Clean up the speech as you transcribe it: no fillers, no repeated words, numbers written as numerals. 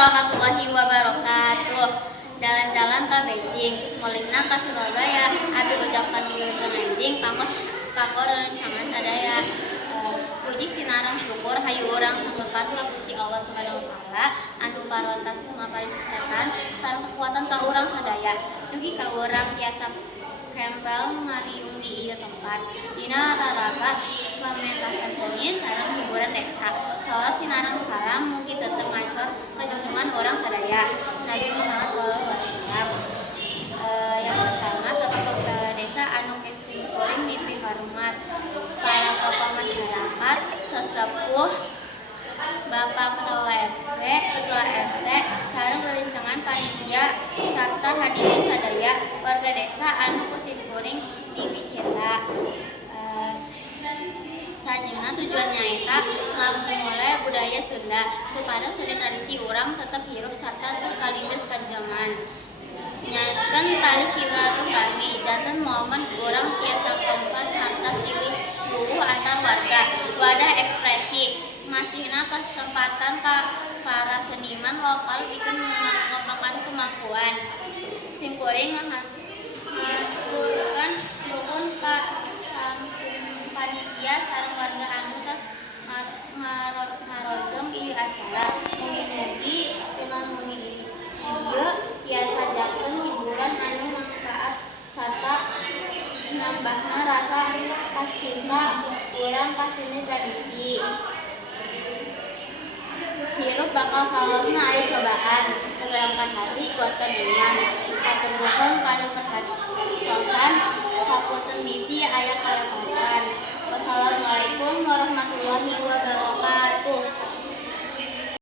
Warahmatullahi wabarakatuh. Jalan-jalan ke Beijing, molingna ke Surabaya, abi ucapkan wilujeng anjing, pangkos kakor rencangan sadaya. Puji sinarang syukur hayu urang sanggekan ka Gusti Allah Subhanahu wa taala anu parontos maparinci setan sareng kekuatan ka urang sadaya. Dugi ka urang tiasa kembal ngariung di ieu tempat. Dina raraga pamentasan seni sareng hiburan desa. Salat sinarang salam mugi tetep ngacor kajunjungan urang sadaya. Nabi Muhammad SAW. Yang pertama tokoh desa anu kesingkuring dipihormat para tokoh masyarakat sesepuh Bapak Ketua RW, Ketua RT, sareng rerencangan panitia sarta hadirin sadaya warga desa anu kusimkuring dipiceta. Sanjingna tujuannya eta ngabuleh budaya Sunda supados seni tradisi urang tetep hirup sarta teu kalindes ka zaman. Nyaetkeun tali silaturahmi janten momen urang tiasa kompak sarta silih luhur antar warga. Wadah ekspresi masihna kesempatan ka para seniman lokal pikeun mengembangkan kemampuan. Simkuring ngaturkeun dukun ka panitia sareng warga anu tos ngarojong ieu acara. Mugi-mugi dengan muni ieu tiasa janten hiburan anu mangfaat sarta nambahna rasa kacinta urang ka seni tradisi. Hirup bakal kalosna aya cobaan, tegerangkan hati kuatkan iman. Hatur nuhun kana perhatosan, hapunten bisi aya kalepatan. Wassalamualaikum warahmatullahi wabarakatuh.